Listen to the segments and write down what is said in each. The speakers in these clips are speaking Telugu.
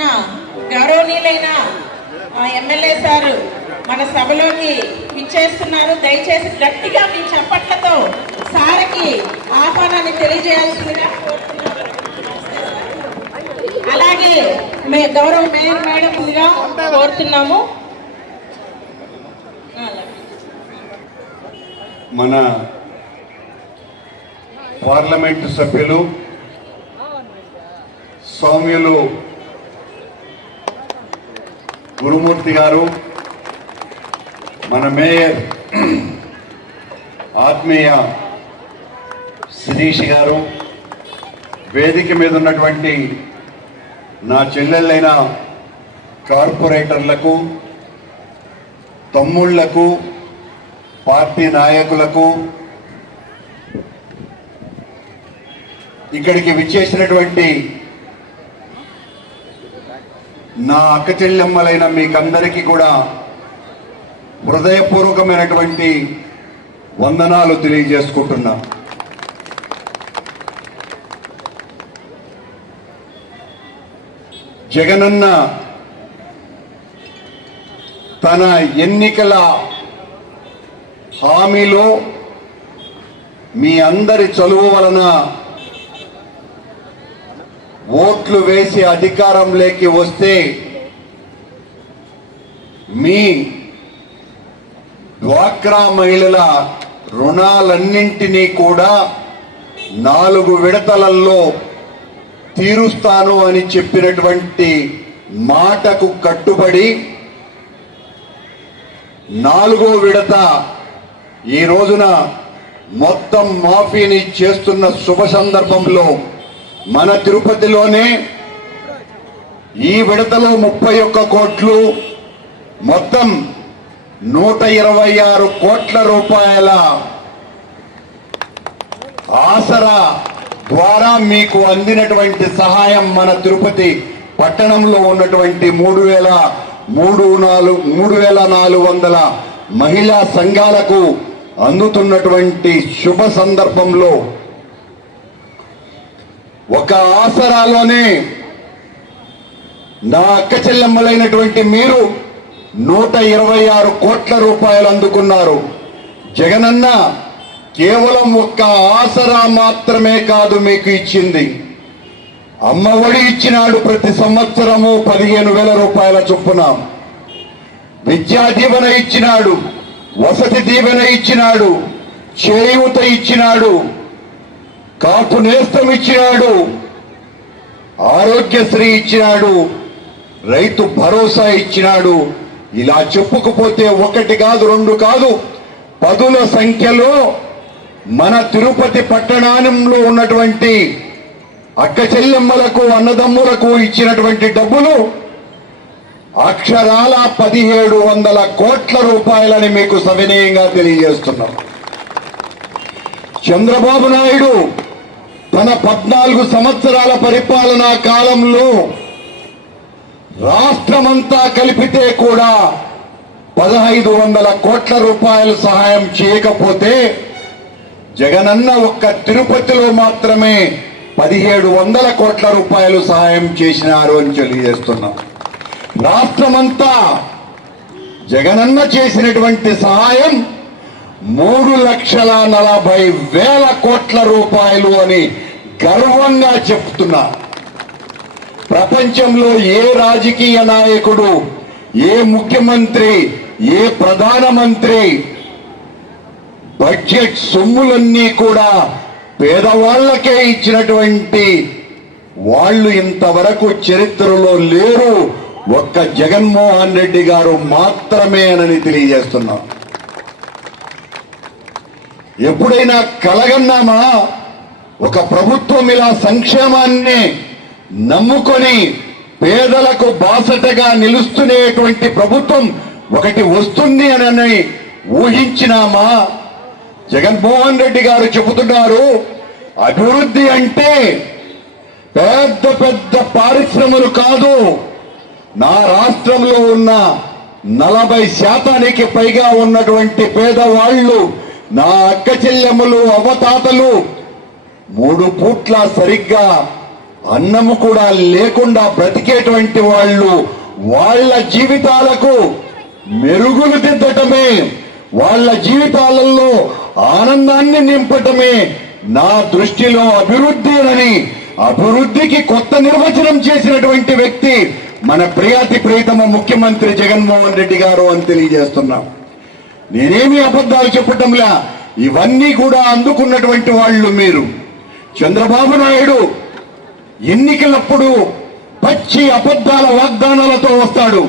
మన గౌరవనీయులైన ఎమ్మెల్యే సారు మన సభలోకి విచ్చేస్తున్నారు. దయచేసి గట్టిగా మీ చప్పట్లతో సార్కి ఆహ్వానాన్ని తెలియజేయాల్సిందిగా అలాగే గౌరవ మేయర్ మేడంగా కోరుతున్నాము. మన పార్లమెంటు సభ్యులు సౌమ్యులు గురుమూర్తి గారు, మన మేయర్ ఆత్మీయ శిరీష్ గారు, వేదిక మీద ఉన్నటువంటి నా చెల్లెళ్ళైన కార్పొరేటర్లకు, తమ్ముళ్లకు, పార్టీ నాయకులకు, ఇక్కడికి విచ్చేసినటువంటి నా అక్క చెల్లెమ్మలైన మీకందరికీ కూడా హృదయపూర్వకమైనటువంటి వందనాలు తెలియజేసుకుంటున్నా. జగనన్న తన ఎన్నికల హామీలో మీ అందరి చలువ వలన ఓట్లు వేసి అధికారంలోకి వస్తే మీ డ్వాక్రా మహిళల రుణాలన్నింటినీ కూడా 4 విడతలలో తీరుస్తాను అని చెప్పినటువంటి మాటకు కట్టుబడి 4వ విడత ఈ రోజున మొత్తం మాఫీని చేస్తున్న శుభ సందర్భంలో మన తిరుపతిలోనే ఈ విడతలో 31 కోట్లు, మొత్తం 126 కోట్ల రూపాయల ఆసరా ద్వారా మీకు అందినటువంటి సహాయం మన తిరుపతి పట్టణంలో ఉన్నటువంటి 3,400 మహిళా సంఘాలకు అందుతున్నటువంటి శుభ సందర్భంలో ఒక ఆసరాలోనే నా అక్క చెల్లెమ్మలైనటువంటి మీరు 126 కోట్ల రూపాయలు అందుకున్నారు. జగనన్న కేవలం ఒక్క ఆసరా మాత్రమే కాదు మీకు ఇచ్చింది, అమ్మఒడి ఇచ్చినాడు. ప్రతి సంవత్సరము 15,000 రూపాయల చొప్పున విద్యా దీవెన ఇచ్చినాడు, వసతి దీవెన ఇచ్చినాడు, చేయూత ఇచ్చినాడు, కాపు నేస్తం ఇచ్చినాడు, ఆరోగ్యశ్రీ ఇచ్చినాడు, రైతు భరోసా ఇచ్చినాడు. ఇలా చెప్పుకుపోతే 1 కాదు 2 కాదు 10ల సంఖ్యలో మన తిరుపతి పట్టణంలో ఉన్నటువంటి అక్క చెల్లెమ్మలకు, అన్నదమ్ములకు ఇచ్చినటువంటి డబ్బులు అక్షరాల 1,700 కోట్ల రూపాయలని మీకు సవినయంగా తెలియజేస్తున్నాం. చంద్రబాబు నాయుడు తన 14 సంవత్సరాల పరిపాలనా కాలంలో రాష్ట్రమంతా కలిపితే కూడా 1,500 కోట్ల రూపాయలు సహాయం చేయకపోతే జగనన్న ఒక్క తిరుపతిలో మాత్రమే 1,700 కోట్ల రూపాయలు సహాయం చేసినారు అని తెలియజేస్తున్నాం. రాష్ట్రమంతా జగనన్న చేసినటువంటి సహాయం 3,40,000 కోట్ల రూపాయలు అని గర్వంగా చెప్తున్నా. ప్రపంచంలో ఏ రాజకీయ నాయకుడు, ఏ ముఖ్యమంత్రి, ఏ ప్రధానమంత్రి బడ్జెట్ సొమ్ములన్నీ కూడా పేదవాళ్లకే ఇచ్చినటువంటి వాళ్ళు ఇంతవరకు చరిత్రలో లేరు, ఒక్క జగన్మోహన్ రెడ్డి గారు మాత్రమే అని తెలియజేస్తున్నాం. ఎప్పుడైనా కలగన్నామా ఒక ప్రభుత్వం ఇలా సంక్షేమాన్ని నమ్ముకొని పేదలకు బాసటగా నిలుస్తునేటువంటి ప్రభుత్వం ఒకటి వస్తుంది అని ఊహించినామా? జగన్మోహన్ రెడ్డి గారు చెబుతున్నారు, అభివృద్ధి అంటే పెద్ద పెద్ద పారిశ్రమలు కాదు, నా రాష్ట్రంలో ఉన్న 40% పైగా ఉన్నటువంటి పేదవాళ్ళు, నా అక్క చెల్లెమ్మలు, అవ్వతాతలు 3 పూట్ల సరిగ్గా అన్నము కూడా లేకుండా బ్రతికేటువంటి వాళ్ళు వాళ్ళ జీవితాలకు మెరుగులు దిద్దటమే, వాళ్ళ జీవితాలలో ఆనందాన్ని నింపటమే నా దృష్టిలో అభివృద్ధి అని అభివృద్ధికి కొత్త నిర్వచనం చేసినటువంటి వ్యక్తి మన ప్రియాతి ప్రియతమ ముఖ్యమంత్రి జగన్మోహన్ రెడ్డి గారు అని తెలియజేస్తున్నాం. నేనేమి అబద్ధాలు చెప్పటంలా, ఇవన్నీ కూడా అందుకున్నటువంటి వాళ్ళు మీరు. చంద్రబాబు నాయుడు ఎన్నికలప్పుడు పచ్చి అబద్ధాల వాగ్దానాలతో వస్తాడు.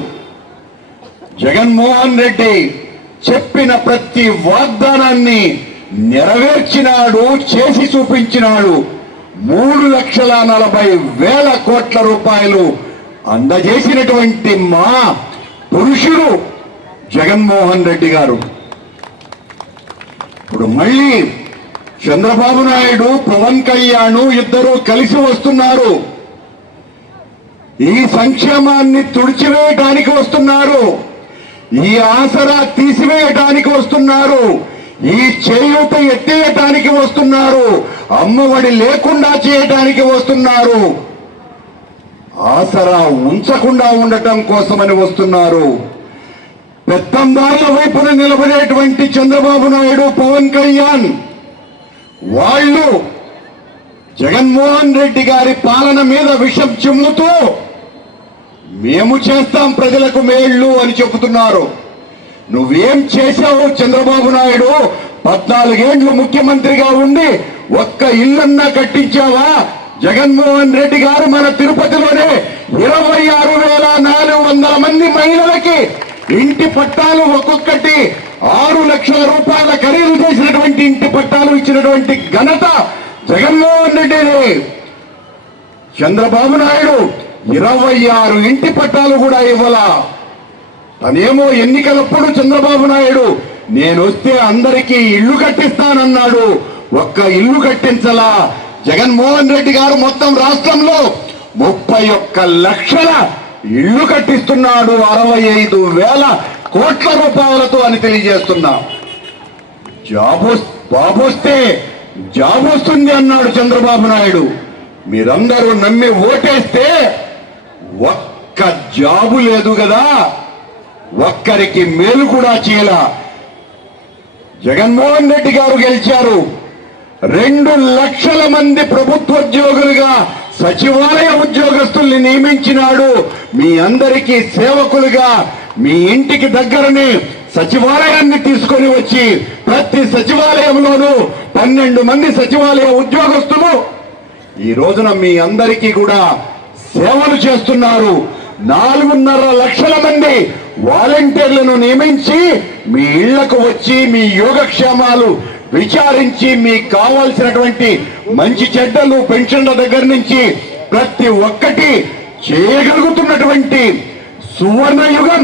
జగన్మోహన్ రెడ్డి చెప్పిన ప్రతి వాగ్దానాన్ని నెరవేర్చినాడు, చేసి చూపించినాడు. 3,40,000 కోట్ల రూపాయలు అందజేసినటువంటి మా పురుషుడు జగన్మోహన్ రెడ్డి గారు. ఇప్పుడు మళ్ళీ చంద్రబాబు నాయుడు, పవన్ కళ్యాణ్ ఇద్దరు కలిసి వస్తున్నారు. ఈ సంక్షేమాన్ని తుడిచివేయడానికి వస్తున్నారు, ఈ ఆసరా తీసివేయడానికి వస్తున్నారు, ఈ చేయూత ఎత్తేయటానికి వస్తున్నారు, అమ్మఒడి లేకుండా చేయటానికి వస్తున్నారు, ఆసరా ఉంచకుండా ఉండటం కోసమని వస్తున్నారు. పెత్తందారుల వైపున నిలబడేటువంటి చంద్రబాబు నాయుడు, పవన్ కళ్యాణ్ వాళ్ళు జగన్మోహన్ రెడ్డి గారి పాలన మీద విషం చిమ్ముతూ మేము చేస్తాం ప్రజలకు మేళ్ళు అని చెబుతున్నారు. నువ్వేం చేశావు చంద్రబాబు నాయుడు? 14 ఏళ్లు ముఖ్యమంత్రిగా ఉండి ఒక్క ఇల్లన్నా కట్టించావా? జగన్మోహన్ రెడ్డి గారు మన తిరుపతిలోనే 26,400 మంది మహిళలకి ఇంటి పట్టాలు ఒక్కొక్కటి 6 లక్షల రూపాయల ఖరీదు చేసినటువంటి ఇంటి పట్టాలు ఇచ్చినటువంటి ఘనత జగన్మోహన్ రెడ్డిని. చంద్రబాబు నాయుడు 26 ఇంటి పట్టాలు కూడా ఇవ్వాలా. తనేమో ఎన్నికలప్పుడు చంద్రబాబు నాయుడు నేను వస్తే అందరికీ ఇల్లు కట్టిస్తానన్నాడు. ఒక్క ఇల్లు కట్టించలా. జగన్మోహన్ రెడ్డి గారు మొత్తం రాష్ట్రంలో 31 లక్షల ఇల్లు కట్టిస్తున్నాడు 65,000 కోట్ల రూపాయలతో అని తెలియజేస్తున్నా. బాబు వస్తే జాబ్ వస్తుంది అన్నాడు చంద్రబాబు నాయుడు. మీరందరూ నమ్మి ఓటేస్తే ఒక్క జాబు లేదు కదా, ఒక్కరికి మేలు కూడా చేయలా. జగన్మోహన్ రెడ్డి గారు గెలిచారు. 2 లక్షల మంది ప్రభుత్వోద్యోగులుగా సచివాలయ ఉద్యోగస్తుల్ని నియమించినాడు. మీ అందరికీ సేవకులుగా మీ ఇంటికి దగ్గరనే సచివాలయాన్ని తీసుకొని వచ్చి ప్రతి సచివాలయంలోనూ 12 మంది సచివాలయ ఉద్యోగస్తులు ఈ రోజున మీ అందరికీ కూడా సేవలు చేస్తున్నారు. 4.5 లక్షల మంది వాలంటీర్లను నియమించి మీ ఇళ్లకు వచ్చి మీ యోగక్షేమాలు విచారించి మీకు కావాల్సినటువంటి మంచి చెడ్డలు పెన్షన్ల దగ్గర నుంచి ప్రతి ఒక్కటి చేయగలుగుతున్నటువంటి సువర్ణ యుగం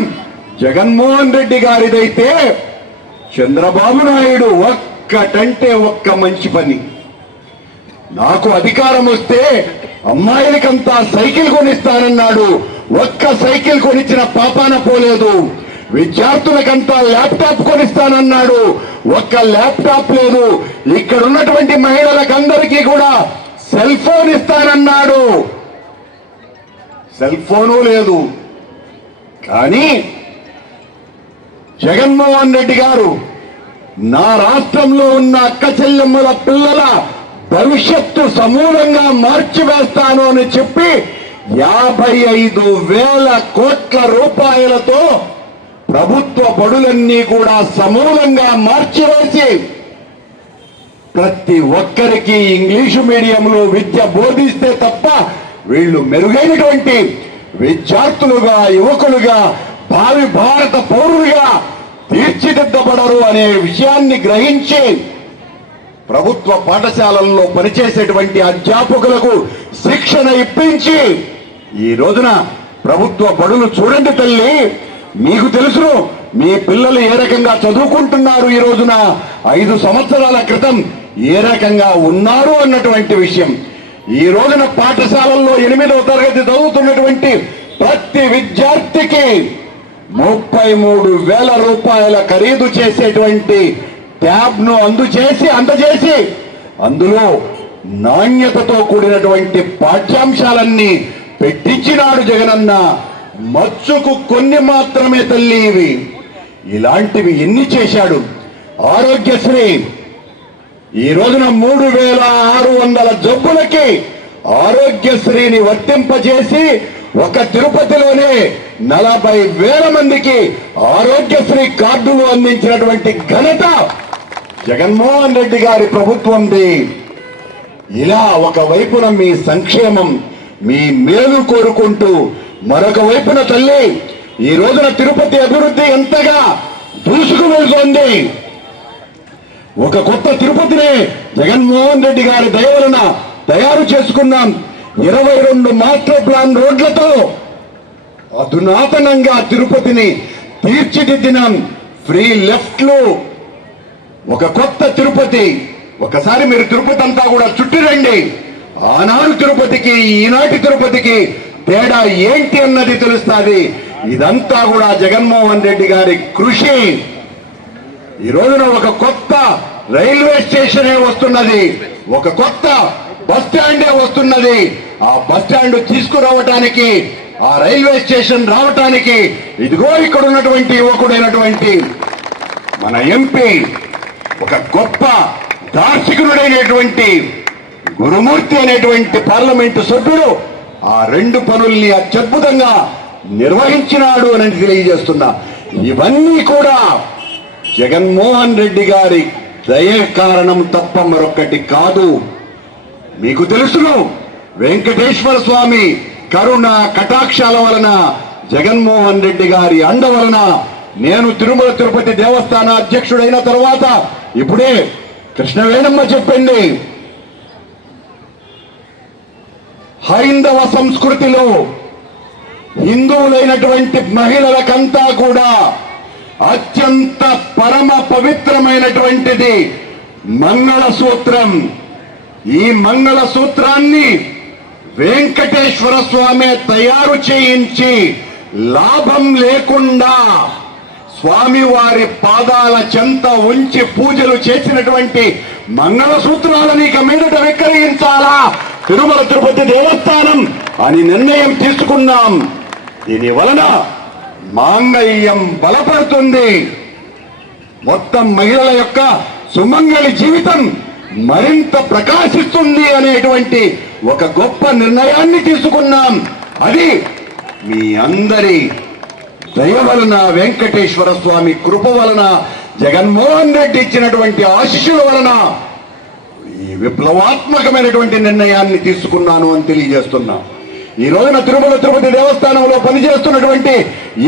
జగన్మోహన్ రెడ్డి గారిదైతే చంద్రబాబు నాయుడు ఒక్కటంటే ఒక్క మంచి పని. నాకు అధికారం వస్తే అమ్మాయిలకంతా సైకిల్ కొనిస్తానన్నాడు. ఒక్క సైకిల్ కొనిచ్చిన పాపాన పోలేదు. విద్యార్థులకంతా ల్యాప్టాప్ కొనిస్తానన్నాడు. ఒక్క ల్యాప్టాప్ లేదు. ఇక్కడ ఉన్నటువంటి మహిళలకందరికీ కూడా సెల్ ఫోన్ ఇస్తానన్నాడు. సెల్ ఫోను లేదు. కానీ జగన్మోహన్ రెడ్డి గారు నా రాష్ట్రంలో ఉన్న అక్క చెల్లెమ్మల పిల్లల భవిష్యత్తు సమూలంగా మార్చివేస్తాను అని చెప్పి 55,000 కోట్ల రూపాయలతో ప్రభుత్వ బడులన్నీ కూడా సమూలంగా మార్చివేసి ప్రతి ఒక్కరికి ఇంగ్లీషు మీడియంలో విద్య బోధిస్తే తప్ప వీళ్ళు మెరుగైనటువంటి విద్యార్థులుగా, యువకులుగా, భావి భారత పౌరులుగా తీర్చిదిద్దబడరు అనే విషయాన్ని గ్రహించి ప్రభుత్వ పాఠశాలల్లో పనిచేసేటువంటి అధ్యాపకులకు శిక్షణ ఇప్పించి ఈ రోజున ప్రభుత్వ బడులు చూడండి తల్లి, మీకు తెలుసును మీ పిల్లలు ఏ రకంగా చదువుకుంటున్నారు, ఈ రోజున 5 సంవత్సరాల క్రితం ఏ రకంగా ఉన్నారు అన్నటువంటి విషయం. ఈ రోజున పాఠశాలల్లో 8వ తరగతి చదువుతున్నటువంటి ప్రతి విద్యార్థికి 33,000 రూపాయల ఖరీదు చేసేటువంటి ట్యాబ్ ను అందజేసి అందులో నాణ్యతతో కూడినటువంటి పాఠ్యాంశాలన్నీ పెట్టించినాడు జగనన్న. మచ్చుకు కొన్ని మాత్రమే తల్లి ఇవి. ఇలాంటివి ఎన్ని చేశాడు. ఆరోగ్యశ్రీ ఈ రోజున 3600 జబ్బులకి ఆరోగ్యశ్రీని వర్తింపజేసి ఒక తిరుపతిలోనే 40,000 మందికి ఆరోగ్యశ్రీ కార్డులు అందించినటువంటి ఘనత జగన్మోహన్ రెడ్డి గారి ప్రభుత్వంది. ఇలా ఒకవైపున మీ సంక్షేమం, మీ మేలు కోరుకుంటూ మరొక వైపున తల్లి ఈ రోజున తిరుపతి అభివృద్ధి ఎంతగా దూసుకు వెళ్తోంది. ఒక కొత్త తిరుపతిని జగన్మోహన్ రెడ్డి గారి దయ వలన తయారు చేసుకున్నాం. 22 మాస్టర్ ప్లాన్ రోడ్లతో అధునాతనంగా తిరుపతిని తీర్చిదిద్దినాం. ఫ్రీ లెఫ్ట్లు, ఒక కొత్త తిరుపతి. ఒకసారి మీరు తిరుపతి అంతా కూడా చుట్టి రండి. ఆనాడు తిరుపతికి ఈనాటి తిరుపతికి తేడా ఏంటి అన్నది తెలుస్తుంది. ఇదంతా కూడా జగన్మోహన్ రెడ్డి గారి కృషి. ఈ రోజున ఒక కొత్త రైల్వే స్టేషనే వస్తున్నది, ఒక కొత్త బస్ స్టాండే వస్తున్నది. ఆ బస్ స్టాండ్ తీసుకురావటానికి, ఆ రైల్వే స్టేషన్ రావటానికి ఇదిగో ఇక్కడ ఉన్నటువంటి యువకుడైనటువంటి మన ఎంపీ, ఒక గొప్ప దార్శనికుడైనటువంటి గురుమూర్తి అనేటువంటి పార్లమెంటు సభ్యుడు ఆ 2 పనుల్ని అత్యద్భుతంగా నిర్వహించినాడు అని తెలియజేస్తున్నా. ఇవన్నీ కూడా జగన్మోహన్ రెడ్డి గారి దయ కారణం తప్ప మరొకటి కాదు. మీకు తెలుసును, వెంకటేశ్వర స్వామి కరుణ కటాక్షాల వలన, జగన్మోహన్ రెడ్డి గారి అండ వలన నేను తిరుమల తిరుపతి దేవస్థాన అధ్యక్షుడైన తర్వాత ఇప్పుడే కృష్ణవేణమ్మ చెప్పింది, హైందవ సంస్కృతిలో హిందువులైనటువంటి మహిళలకంతా కూడా అత్యంత పరమ పవిత్రమైనటువంటిది మంగళసూత్రం. ఈ మంగళసూత్రాన్ని వెంకటేశ్వర స్వామి తయారు చేయించి లాభం లేకుండా స్వామి వారి పాదాల చెంత ఉంచి పూజలు చేసినటువంటి మంగళసూత్రాలను ఇక మీదట విక్రయించాలా తిరుమల తిరుపతి దేవస్థానం అని నిర్ణయం తీసుకున్నాం. దీని వలన మాంగళ్యం బలపడుతుంది. మొత్తం మహిళల యొక్క సుమంగళి జీవితం మరింత ప్రకాశిస్తుంది అనేటువంటి ఒక గొప్ప నిర్ణయాన్ని తీసుకున్నాం. అది మీ అందరి దయ వలన, వెంకటేశ్వర స్వామి కృప వలన, జగన్మోహన్ రెడ్డి ఇచ్చినటువంటి ఆశీస్సుల వలన ఈ విప్లవాత్మకమైనటువంటి నిర్ణయాన్ని తీసుకున్నాను అని తెలియజేస్తున్నా. ఈ రోజున తిరుమల తిరుపతి దేవస్థానంలో పనిచేస్తున్నటువంటి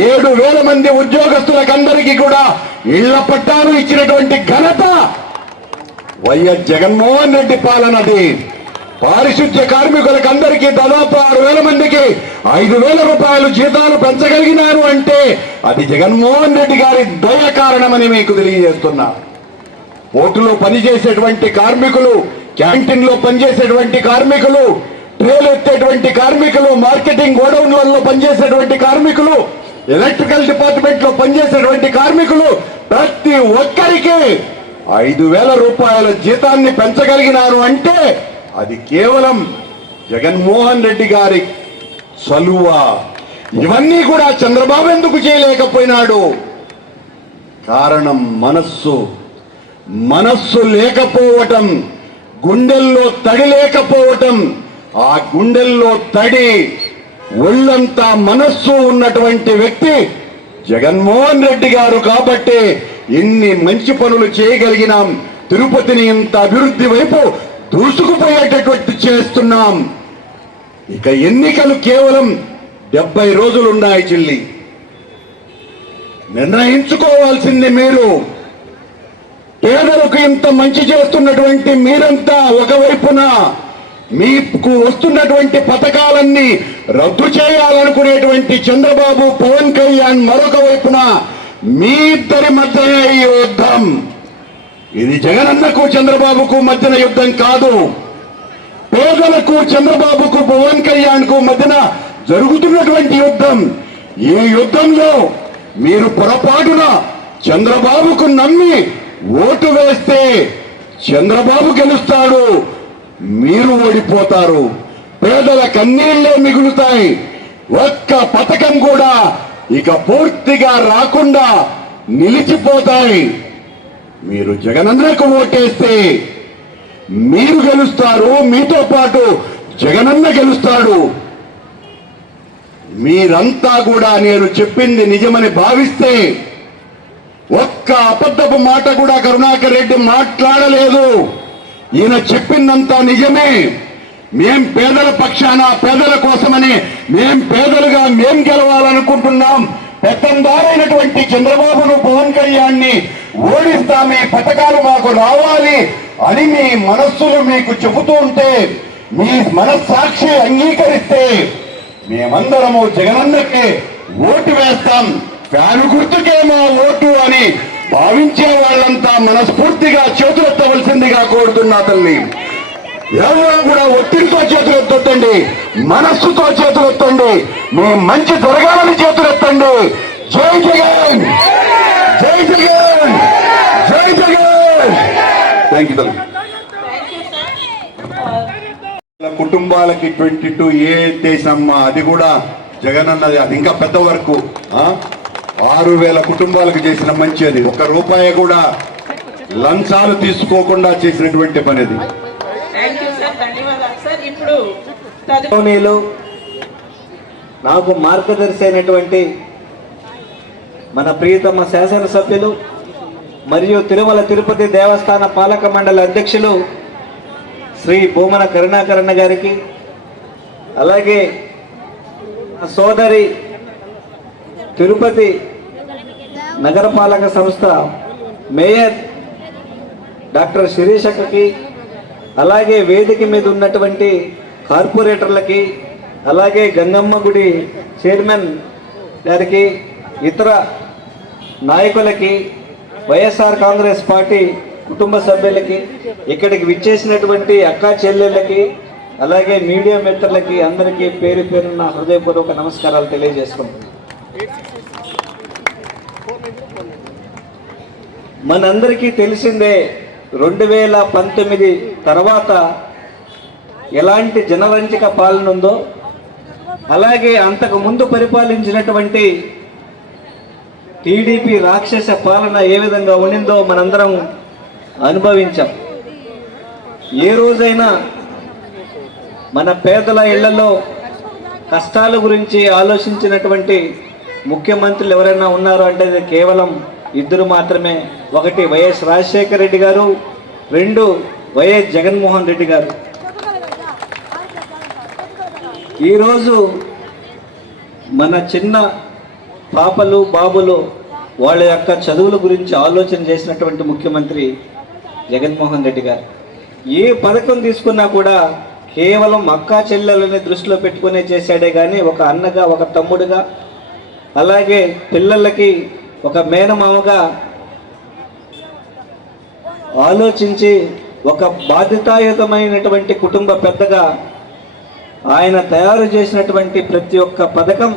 7,000 మంది ఉద్యోగస్తులకందరికీ కూడా ఇళ్ల పట్టాలు ఇచ్చినటువంటి ఘనత వైఎస్ జగన్మోహన్ రెడ్డి పాలనది. పారిశుద్ధ్య కార్మికులకందరికీ దాదాపు 6,000 మందికి 5,000 రూపాయలు జీతాలు పెంచగలిగినారు అంటే అది జగన్మోహన్ రెడ్డి గారి దయ కారణమని మీకు తెలియజేస్తున్నా. పోర్టులో పనిచేసేటువంటి కార్మికులు, క్యాంటీన్లో పనిచేసేటువంటి కార్మికులు, ట్రేలు ఎత్తేటువంటి కార్మికులు, మార్కెటింగ్ గోడౌన్లలో పనిచేసేటువంటి కార్మికులు, ఎలక్ట్రికల్ డిపార్ట్మెంట్ లో పనిచేసేటువంటి కార్మికులు ప్రతి ఒక్కరికి 5,000 రూపాయల జీతాన్ని పెంచగలిగినారు అంటే అది కేవలం జగన్మోహన్ రెడ్డి గారి చలువ. ఇవన్నీ కూడా చంద్రబాబు ఎందుకు చేయలేకపోయినాడు? కారణం మనస్సు లేకపోవటం, గుండెల్లో తడి లేకపోవటం. ఆ గుండెల్లో తడి, ఒళ్ళంతా మనస్సు ఉన్నటువంటి వ్యక్తి జగన్మోహన్ రెడ్డి గారు కాబట్టి ఇన్ని మంచి పనులు చేయగలిగినాం. తిరుపతిని ఇంత అభివృద్ధి వైపు దూసుకుపోయేటటువంటి చేస్తున్నాం. ఇక ఎన్నికలు కేవలం 70 రోజులు ఉన్నాయి చెల్లి. నిర్ణయించుకోవాల్సింది మీరు. పేదలకు ఇంత మంచి చేస్తున్నటువంటి మీరంతా ఒకవైపున మీకు వస్తున్నటువంటి పథకాలన్నీ రద్దు చేయాలనుకునేటువంటి చంద్రబాబు, పవన్ కళ్యాణ్ మరొక వైపున మీ ఇద్దరి మధ్య ఈ యుద్ధం. ఇది జగనన్నకు చంద్రబాబుకు మధ్యన యుద్ధం కాదు. పేదలకు చంద్రబాబుకు, పవన్ కళ్యాణ్ కు మధ్యన జరుగుతున్నటువంటి యుద్ధం. ఈ యుద్ధంలో మీరు పొరపాటున చంద్రబాబుకు నమ్మి ఓటు వేస్తే చంద్రబాబు గెలుస్తాడు. మీరు ఓడిపోతారు. పేదల కన్నీళ్లే మిగులుతాయి. ఒక్క పథకం కూడా ఇక పూర్తిగా రాకుండా నిలిచిపోతాయి. మీరు జగనన్నకు ఓటేస్తే మీరు గెలుస్తారు, మీతో పాటు జగనన్న గెలుస్తాడు. మీరంతా కూడా నేను చెప్పింది నిజమని భావిస్తే, ఒక్క అబద్ధపు మాట కూడా కరుణాకర్ రెడ్డి మాట్లాడలేదు. ఈయన చెప్పిందంతా నిజమే. మేం పేదల పక్షాన, పేదల కోసమని పేదలుగా గెలవాలనుకుంటున్నాం. పెత్తందారైనటువంటి చంద్రబాబును, పవన్ కళ్యాణ్ని ఓడిస్తామే, పథకాలు మాకు రావాలి అని మీ మనస్సులు మీకు చెబుతూ ఉంటే, మీ మనస్సాక్షి అంగీకరిస్తే మేమందరము జగనన్నకే ఓటు వేస్తాం, ఫ్యాను గుర్తుకే మా ఓటు అని భావించే వాళ్ళంతా మనస్ఫూర్తిగా చేతులెత్తవలసిందిగా కోరుతున్నా తల్లి. ఎవరు కూడా ఒత్తిడితో చేతులెత్తొద్దండి, మనస్సుతో చేతులెత్తండి. మీ మంచి జరగాలని చేతులెత్తండి. జై జగన్, జై జగన్, జై జగన్. థ్యాంక్ యూ తల్లి. కుటుంబాలకి 22A చేసినమ్మా, అది కూడా జగన్ అన్నది, అది ఇంకా పెద్ద వరకు 6,000 కుటుంబాలకు చేసిన మంచి. అది ఒక్క రూపాయి కూడా లంచాలు తీసుకోకుండా చేసినటువంటి పని అది. నాకు మార్గదర్శి అయినటువంటి మన ప్రియతమ శాసనసభ్యులు మరియు తిరుమల తిరుపతి దేవస్థాన పాలక మండలి అధ్యక్షులు శ్రీ భూమన కరుణాకరణ గారికి, అలాగే సోదరి తిరుపతి నగరపాలక సంస్థ మేయర్ డాక్టర్ శిరీషకి, అలాగే వేదిక మీద ఉన్నటువంటి కార్పొరేటర్లకి, అలాగే గంగమ్మ గుడి చైర్మన్ గారికి, ఇతర నాయకులకి, వైఎస్ఆర్ కాంగ్రెస్ పార్టీ కుటుంబ సభ్యులకి, ఇక్కడికి విచ్చేసినటువంటి అక్కా చెల్లెళ్ళకి, అలాగే మీడియా మిత్రులకి అందరికీ పేరు పేరున్న హృదయపూర్వక నమస్కారాలు తెలియజేసుకుంటున్నాను. మనందరికీ తెలిసిందే 2019 తర్వాత ఎలాంటి జనరంజక పాలన ఉందో, అలాగే అంతకు ముందు పరిపాలించినటువంటి టీడీపీ రాక్షస పాలన ఏ విధంగా ఉండిందో మనందరం అనుభవించాం. ఏ రోజైనా మన పేదల ఇళ్లలో కష్టాల గురించి ఆలోచించినటువంటి ముఖ్యమంత్రులు ఎవరైనా ఉన్నారు అంటే అది కేవలం 2 మాత్రమే. ఒకటి వైఎస్ రాజశేఖర రెడ్డి గారు, 2 వైఎస్ జగన్మోహన్ రెడ్డి గారు. ఈరోజు మన చిన్న పాపలు బాబులు వాళ్ళ యొక్క చదువుల గురించి ఆలోచన చేసినటువంటి ముఖ్యమంత్రి జగన్మోహన్ రెడ్డి గారు. ఏ పథకం తీసుకున్నా కూడా కేవలం అక్కా చెల్లెలని దృష్టిలో పెట్టుకునే చేశాడే కానీ ఒక అన్నగా, ఒక తమ్ముడుగా, అలాగే పిల్లలకి ఒక మేనమామగా ఆలోచించి ఒక బాధ్యతాయుతమైనటువంటి కుటుంబ పెద్దగా ఆయన తయారు చేసినటువంటి ప్రతి ఒక్క పథకం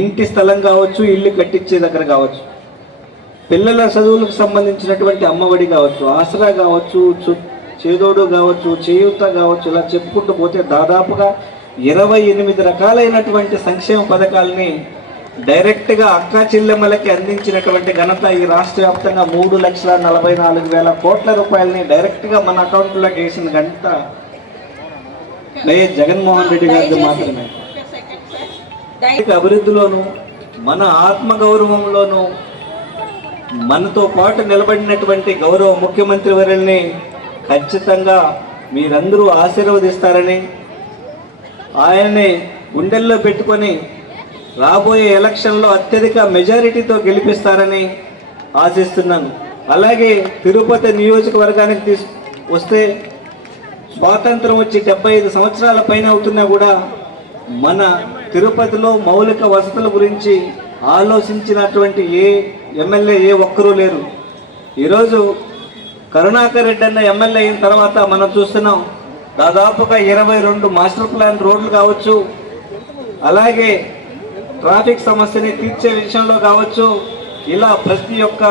ఇంటి స్థలం కావచ్చు, ఇల్లు కట్టించే దగ్గర కావచ్చు, పిల్లల చదువులకు సంబంధించినటువంటి అమ్మఒడి కావచ్చు, ఆసరా కావచ్చు, చేదోడు కావచ్చు, చేయూత కావచ్చు, ఇలా చెప్పుకుంటూ పోతే దాదాపుగా 28 రకాలైనటువంటి సంక్షేమ పథకాలని డైరెక్ట్గా అక్కా చెల్లెమ్మలకి అందించినటువంటి ఘనత ఈ రాష్ట్ర వ్యాప్తంగా 3,44,000 కోట్ల రూపాయలని డైరెక్ట్గా మన అకౌంట్లోకి వేసిన ఘనత వైఎస్ జగన్మోహన్ రెడ్డి గారికి మాత్రమే. అభివృద్ధిలోను, మన ఆత్మగౌరవంలోనూ మనతో పాటు నిలబడినటువంటి గౌరవ ముఖ్యమంత్రి వర్యుల్ని ఖచ్చితంగా మీరందరూ ఆశీర్వదిస్తారని, ఆయన్ని గుండెల్లో పెట్టుకొని రాబోయే ఎలక్షన్లో అత్యధిక మెజారిటీతో గెలిపిస్తారని ఆశిస్తున్నాను. అలాగే తిరుపతి నియోజకవర్గానికి వస్తే స్వాతంత్రం వచ్చి 75 సంవత్సరాల పైన అవుతున్నా కూడా మన తిరుపతిలో మౌలిక వసతుల గురించి ఆలోచించినటువంటి ఏ ఎమ్మెల్యే ఏ ఒక్కరూ లేరు. ఈరోజు కరుణాకర్ రెడ్డి అన్న ఎమ్మెల్యే అయిన తర్వాత మనం చూస్తున్నాం దాదాపుగా 22 మాస్టర్ ప్లాన్ రోడ్లు కావచ్చు, అలాగే ట్రాఫిక్ సమస్యని తీర్చే విషయంలో కావచ్చు, ఇలా ప్రతి ఒక్క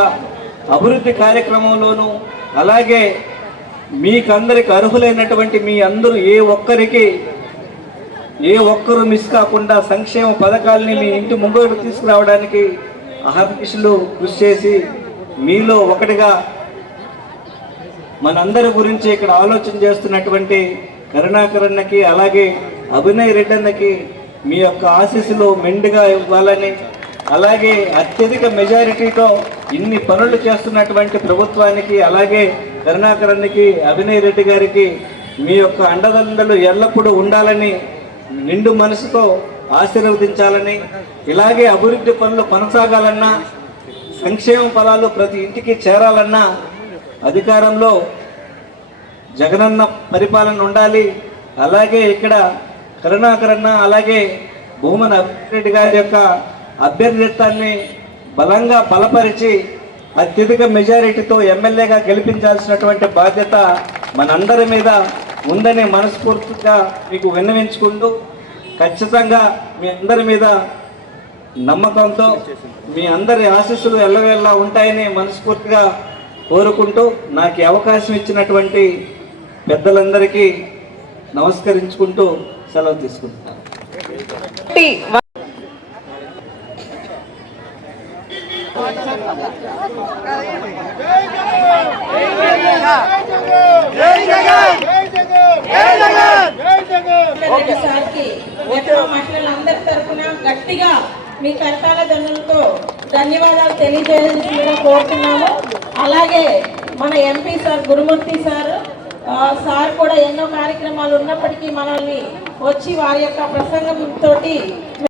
అభివృద్ధి కార్యక్రమంలోనూ, అలాగే మీకందరికి అర్హులైనటువంటి మీ అందరూ ఏ ఒక్కరు మిస్ కాకుండా సంక్షేమ పథకాలని మీ ఇంటి ముందుకు తీసుకురావడానికి అహర్నిశలు కృషి చేసి మీలో ఒకటిగా మనందరి గురించి ఇక్కడ ఆలోచన చేస్తున్నటువంటి కరుణాకర్ అన్నకి అలాగే అభినయ్ రెడ్డి అన్నకి మీ యొక్క ఆశీస్సులు మెండుగా ఇవ్వాలని, అలాగే అత్యధిక మెజారిటీతో ఇన్ని పనులు చేస్తున్నటువంటి ప్రభుత్వానికి అలాగే కరుణాకర్ అన్నకి అభినయ్ రెడ్డి గారికి మీ యొక్క అండదండలు ఎల్లప్పుడూ ఉండాలని నిండు మనసుతో ఆశీర్వదించాలని, ఇలాగే అభివృద్ధి పనులు కొనసాగాలన్నా సంక్షేమ ఫలాలు ప్రతి ఇంటికి చేరాలన్నా అధికారంలో జగనన్న పరిపాలన ఉండాలి. అలాగే ఇక్కడ కరుణాకర్ అన్న అలాగే భూమన అభిరెడ్డి గారి యొక్క అభ్యర్థిత్వాన్ని బలంగా బలపరిచి అత్యధిక మెజారిటీతో ఎమ్మెల్యేగా గెలిపించాల్సినటువంటి బాధ్యత మనందరి మీద ఉందని మనస్ఫూర్తిగా మీకు విన్నవించుకుంటూ ఖచ్చితంగా మీ అందరి మీద నమ్మకంతో మీ అందరి ఆశీస్సులు ఎల్లవేళలా ఉంటాయని మనస్ఫూర్తిగా కోరుకుంటూ నాకు అవకాశం ఇచ్చినటువంటి పెద్దలందరికీ నమస్కరించుకుంటూ సెలవు తీసుకుంటున్నాను. సార్కి మహిళలందరి తరఫున గట్టిగా మీ కరతాళ దండలతో ధన్యవాదాలు తెలియజేయాలని కోరుతున్నాము. అలాగే మన ఎంపీ సార్ గురుమూర్తి సార్ కూడా ఎన్నో కార్యక్రమాలు ఉన్నప్పటికీ మనల్ని వచ్చి వారి యొక్క ప్రసంగం తోటి